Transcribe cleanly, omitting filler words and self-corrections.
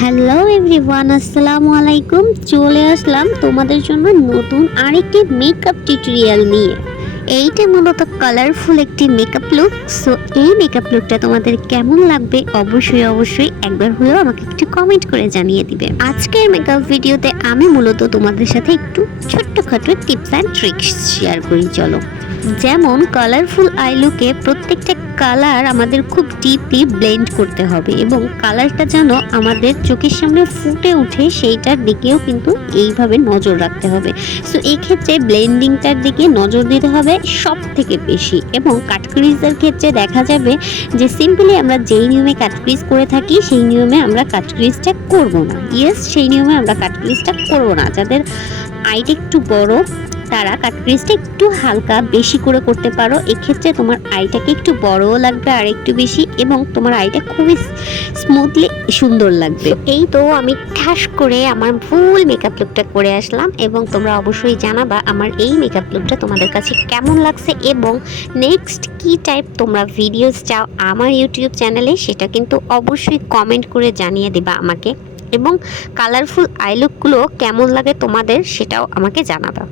Hello everyone, আসসালামু আলাইকুম। চলে আসলাম তোমাদের জন্য নতুন আরেকটি মেকআপ টিউটোরিয়াল নিয়ে। এইটা মূলত কালারফুল একটি মেকআপ লুক। সো এই মেকআপ লুকটা তোমাদের কেমন লাগবে অবশ্যই একবার হলেও আমাকে একটু কমেন্ট করে জানিয়ে দিবে। আজকের মেকআপ ভিডিওতে আমি মূলত তোমাদের সাথে একটু ছোট্টখাটো টিপস অ্যান্ড ট্রিক্স শেয়ার করি। চলো, যেমন কালারফুল আই লুকে প্রত্যেকটা কালার আমাদের খুব ডিপলি ব্লেন্ড করতে হবে এবং কালারটা যেন আমাদের চোখের সামনে ফুটে উঠে সেইটার দিকেও কিন্তু এইভাবে নজর রাখতে হবে। সো এই ক্ষেত্রে ব্লেন্ডিংটার দিকে নজর দিতে হবে সব থেকে বেশি। এবং কাটক্রিজের ক্ষেত্রে দেখা যাবে যে সিম্পলি আমরা যেই নিয়মে কাটক্রিজ করে থাকি সেই নিয়মে আমরা কাটক্রিজটা করব না। সেই নিয়মে আমরা কাটক্রিজটা করব না। যাদের আইটা একটু বড় তারা কাটক্রিজটা একটু হালকা বেশি করে করতে পারো। এক্ষেত্রে তোমার আইটাকে একটু বড়ও লাগবে আর একটু বেশি, এবং তোমার আইটা খুবই স্মুথলি সুন্দর লাগবে। এই তো আমি ঠাস করে আমার ফুল মেকআপ লুকটা করে আসলাম, এবং তোমরা অবশ্যই জানাবা আমার এই মেকআপ লুকটা তোমাদের কাছে কেমন লাগছে এবং নেক্সট কি টাইপ তোমরা ভিডিওস চাও আমার ইউটিউব চ্যানেলে, সেটা কিন্তু অবশ্যই কমেন্ট করে জানিয়ে দিবা আমাকে। এবং কালারফুল আই লুকগুলো কেমন লাগে তোমাদের সেটাও আমাকে জানাবা।